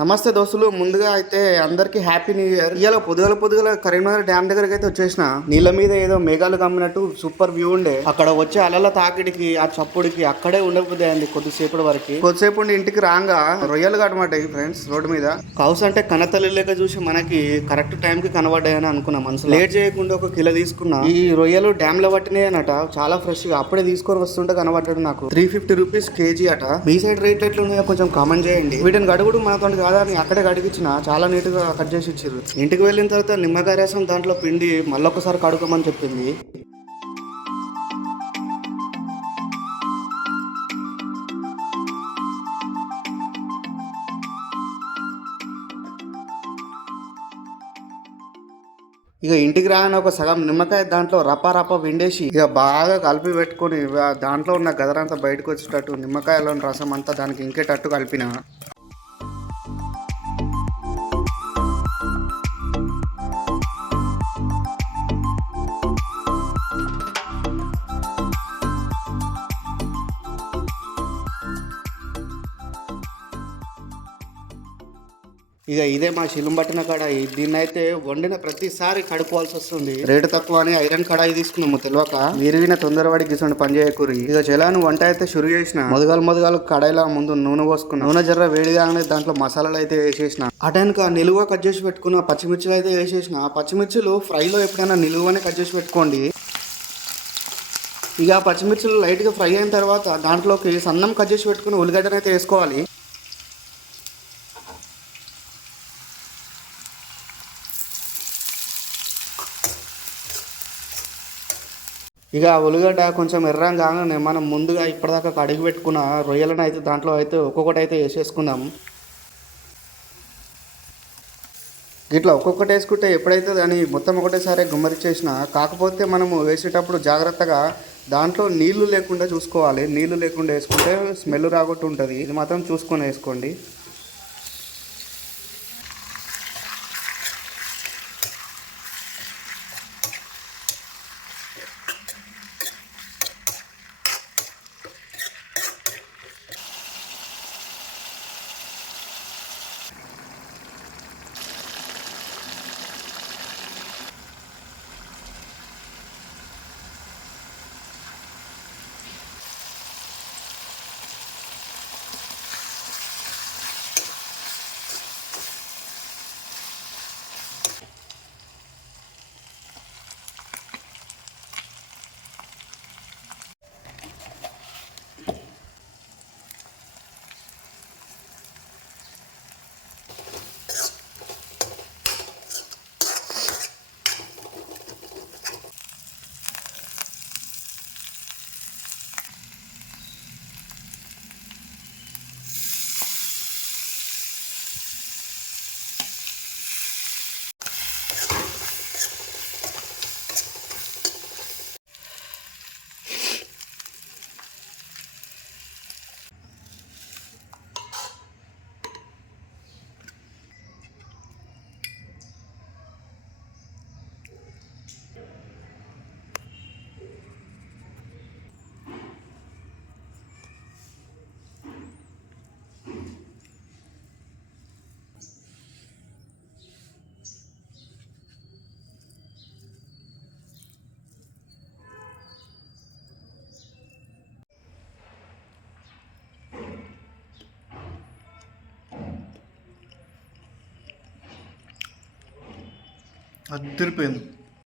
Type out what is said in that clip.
నమస్తే దోస్తులు, ముందుగా అయితే అందరికి హ్యాపీ న్యూ ఇయర్. ఇవాళ పొద్దుగల కరీంనగర్ డ్యామ్ దగ్గరికి అయితే వచ్చేసిన. నీళ్ళ మీద ఏదో మేఘాలు కమ్మినట్టు సూపర్ వ్యూ ఉండే. అక్కడ వచ్చే అలల తాకిడికి ఆ చప్పుడికి అక్కడే ఉండకపోతే అండి కొద్దిసేపటి వరకు. కొద్దిసేపు ఉండి ఇంటికి రాగా రొయ్యలు కట్టమాట ఫ్రెండ్స్ రోడ్డు మీద. కౌస్ అంటే కనతల్లి లేక చూసి మనకి కరెక్ట్ టైం కి కనబడ్డాయని అనుకున్నా మనసు. లేట్ చేయకుండా ఒక కిలో తీసుకున్నా. ఈ రొయ్యలు డ్యామ్ లో పట్టినాయి అనట, చాలా ఫ్రెష్ గా అప్పుడే తీసుకొని వస్తుంటే కనబడ్డాడు నాకు. 350 రూపీస్ కేజీ అట. మీ సైడ్ రేట్ ఎట్లున్నాయో కొంచెం కామెంట్ చేయండి. వీటిని గడుగుడు మనతో కాదని అక్కడే కడిగిచ్చిన, చాలా నీట్ గా కట్ చేసి ఇచ్చారు. ఇంటికి వెళ్ళిన తర్వాత నిమ్మకాయ రసం దాంట్లో పిండి మళ్ళొకసారి కడుకోమని చెప్పింది. ఇక ఇంటికి రాగానే ఒక సగం నిమ్మకాయ దాంట్లో రప్ప విండేసి ఇక బాగా కలిపి పెట్టుకొని దాంట్లో ఉన్న గదరంతా బయటకు వచ్చేటట్టు నిమ్మకాయలోని రసం అంతా దానికి ఇంకేటట్టు కలిపిన. ఇక ఇదే మా శిలం పట్టిన కడాయి. దీన్ని అయితే వండిన ప్రతిసారి కడుక్కోవాల్సి వస్తుంది. రేటు తక్కువ అని ఐరన్ కడాయి తీసుకున్నాము తెలియక. విరిగిన తొందరపడి గిసండి పని చేయకూరి. ఇక చెలాను వంట అయితే షురు చేసిన. మొదగాలు కడాయిలో ముందు నూనె పోసుకున్నా. నూనె జర్ర వేడిగానే దాంట్లో మసాలాలు అయితే వేసేసిన. అటానికి నిలువ కట్ చేసి పెట్టుకున్న పచ్చిమిర్చిలు అయితే వేసేసిన. పచ్చిమిర్చిలు ఫ్రైలో ఎప్పుడైనా నిలువనే కట్ చేసి పెట్టుకోండి. ఇక పచ్చిమిర్చిలు లైట్ గా ఫ్రై అయిన తర్వాత దాంట్లోకి సన్నం కట్ చేసి పెట్టుకుని ఉల్లిగడ్డను అయితే వేసుకోవాలి. ఇక ఉల్లిగడ్డ కొంచెం ఎర్రంగానే మనం ముందుగా ఇప్పటిదాకా కడిగి పెట్టుకున్న రొయ్యలను అయితే దాంట్లో అయితే ఒక్కొక్కటి అయితే వేసేసుకుందాం. ఇట్లా ఒక్కొక్కటి వేసుకుంటే ఎప్పుడైతే దాన్ని మొత్తం ఒకటేసారి గుమ్మరిచ్చేసిన, కాకపోతే మనము వేసేటప్పుడు జాగ్రత్తగా దాంట్లో నీళ్లు లేకుండా చూసుకోవాలి. నీళ్లు లేకుండా వేసుకుంటే స్మెల్ రాగొట్టు ఉంటుంది. ఇది మాత్రం చూసుకొని వేసుకోండి. అదిరిపోయింది.